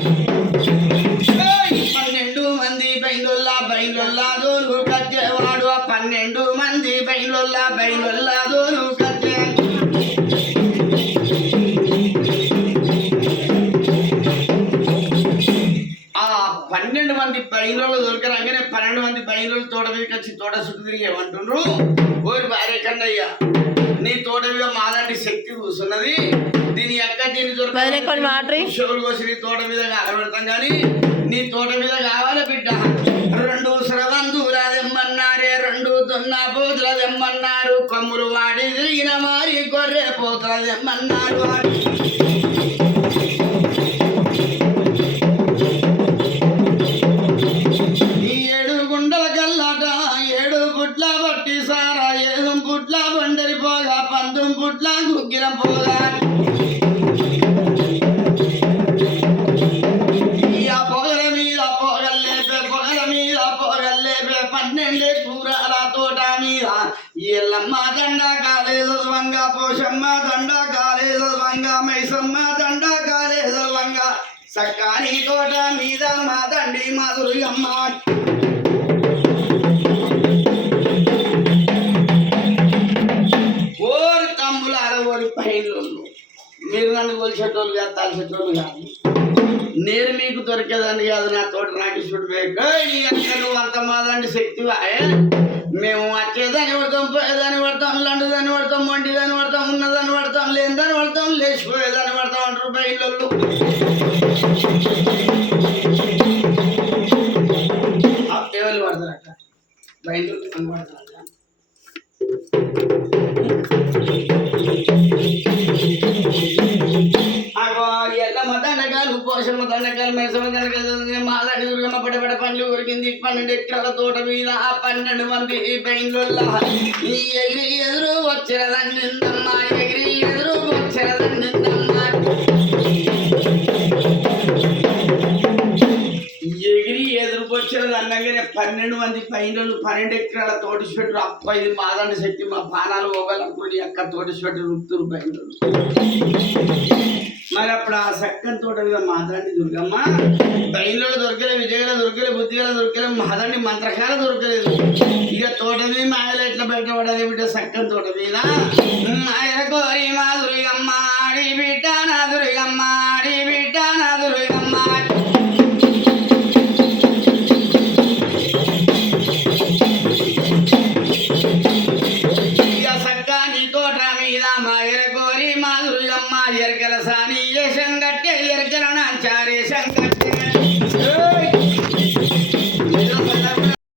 12 మంది బయలుల్లా దోలు కచ్చేవాడు 12 మంది బయలుల్లా దోలు కచ్చే ఆ 12 మంది బయలులు దొరకరంగానే 12 మంది బయలులు తోట మీదకి వచ్చి తోట చుట్టూ తిరిగి ఏమంటుండ్రు ఓరి భార్య కన్నయ్య నీ తోట మీద మాలాంటి శక్తి కూర్చున్నది దీని ఎక్క దీని దొరకలు కోసి నీ తోట మీద ఆడబెడతాం కానీ నీ తోట మీద కావాలి బిడ్డ 2 స్రవంతులదెమ్మన్నారే 2 దున్నా పోతులదెమ్మన్నారు కొమ్ములు వాడి తిరిగిన మారి గొర్రె పోతులదెమ్మన్నారు ఈ 7 గుండల కల్లాట 7 పుట్ల బట్టి సారా 7 పుట్ల బండరి పోగా 19 పుట్ల గుగ్గిలం పోగా పొగల మీద పొగల్లేపే 12 కూరాల తోట మీద ఎల్లమ్మ దండ కాలేదు వంగ పోషమ్మ దండ కాలేదు వంగ మైసమ్మ దండ కాలేదు వంగ సక్కాని తోట మీద మా దండి మాధురియమ్మ ఓరి తమ్ములార ఓరి పైన్లు మీరు నన్ను కొలిచేటోళ్ళు కాదు తలసేటోళ్ళు కాదు నేను మీకు దొరికేదాన్ని కాదు నా తోట నాగేశ్వరుడు నువ్వు అంత మాదండి శక్తివా మేము వచ్చేదాన్ని పడతాం పోయేదాన్ని పడతాం లండుదాన్ని పడతాం మొండిదాన్ని పడతాం ఉన్నదాన్ని పడతాం లేనిదాన్ని పడతాం లేచిపోయేదాన్ని పడతాం అంటారు బయలు ఎవరు పడతారట బయలు పడతారట ఎల్లమ్మ దండకాలు పోషమ్మ దండకాలు మైసమ్మ దండకాలు మాలాడి దుర్గమ్మ పడబడ పండ్లు ఉరికింది 12 ఎకరాల తోట మీద 12 మంది బయలుల్లా ఎగిరి ఎదురు వచ్చేదండిందమ్మా ఎగిరి ఎదురు వచ్చేదండిందమ్మా ఎగిరి ఎదురుకు వచ్చేది అనగానే 12 మంది పైనలు 12 ఎకరాల తోటి చెట్టు అప్ప ఇది మాదండి శక్తి మా పానాలు పోగలనుకుని అక్క తోటి చెట్టు రుక్తురు పైనలు మరి అప్పుడు ఆ సక్కని తోట మీద మాదండి దుర్గమ్మ బయలు దొరకలే విజయగల దొరకలే బుద్ధిగల దొరకలే మాదండి మంత్రకాల దొరకలేదు ఇక తోట మీద మాయలు ఎట్లా బయటపడాలి బిడ్డ సక్కని తోట మీద మాయ కోరి మా దుర్గమ్మ ఆడి బిడ్డ నా దుర్గమ్మ ఆడి బిడ్డ నా దుర్గమ్మ ఇక సక్కని తోట మీద మాయల కోరి మా దుర్గమ్మ ఎరకల సాని శంకట్టే ఎరకల నాచారే శంకట్టే